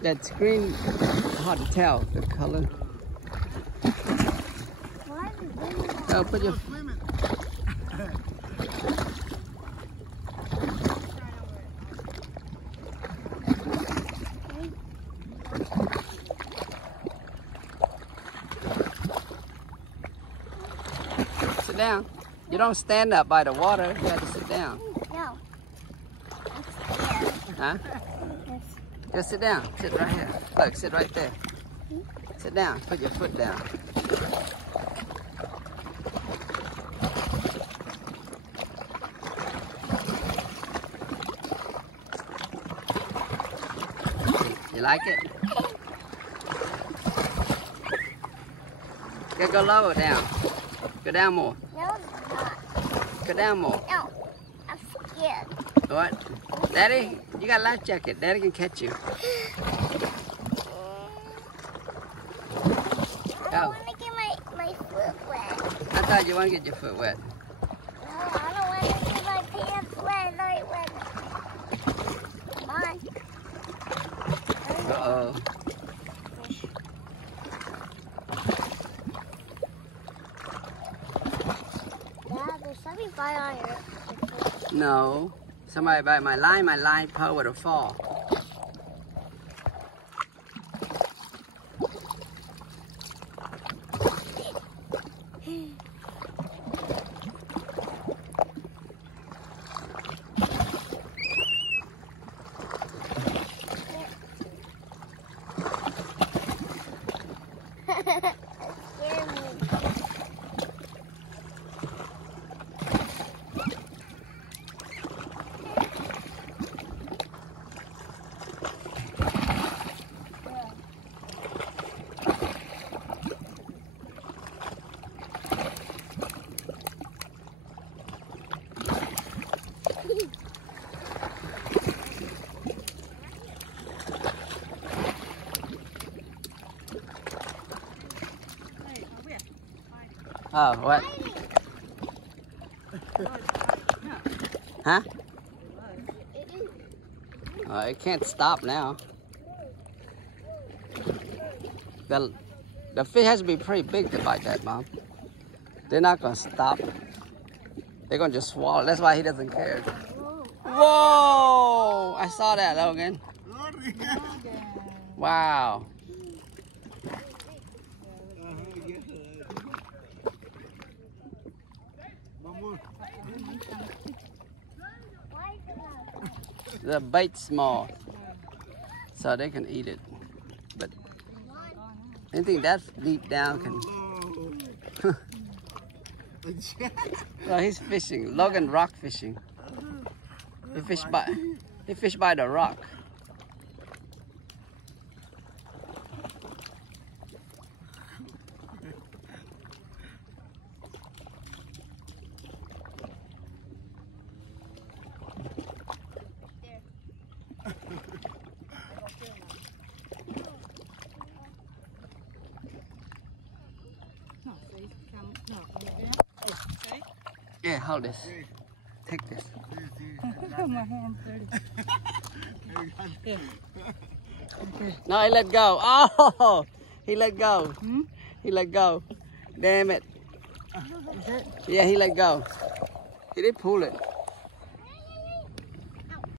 That screen, hard to tell the color. Oh, put your. Sit down. You don't stand up by the water. You have to sit down. No. Huh? Yes. Just sit down. Sit right here. Look, sit right there. Sit down. Put your foot down. You like it? Go lower down. Go down more. No, it's not. Go down more. No. I'm scared. What? Daddy, you got a life jacket. Daddy can catch you. I don't want to get my foot wet. I thought you want to get your foot wet. No, I don't want to get my pants wet. Like wet. Come on. Uh-oh. Dad, there's something fly on your... No. Somebody bite my line probably would have fall. Oh, what? Huh? It can't stop now. The fish has to be pretty big to bite that, Mom. They're not going to stop. They're going to just swallow. That's why he doesn't care. Whoa! I saw that, Logan. Wow. The bait's small, so they can eat it. But anything that's deep down can. Well, he's fishing. Logan rock fishing. He fish by the rock. Yeah, hold this. Take this. My hand's dirty. No, he let go. Oh, he let go. Hmm? He let go. Damn it. Yeah, he let go. He did pull it.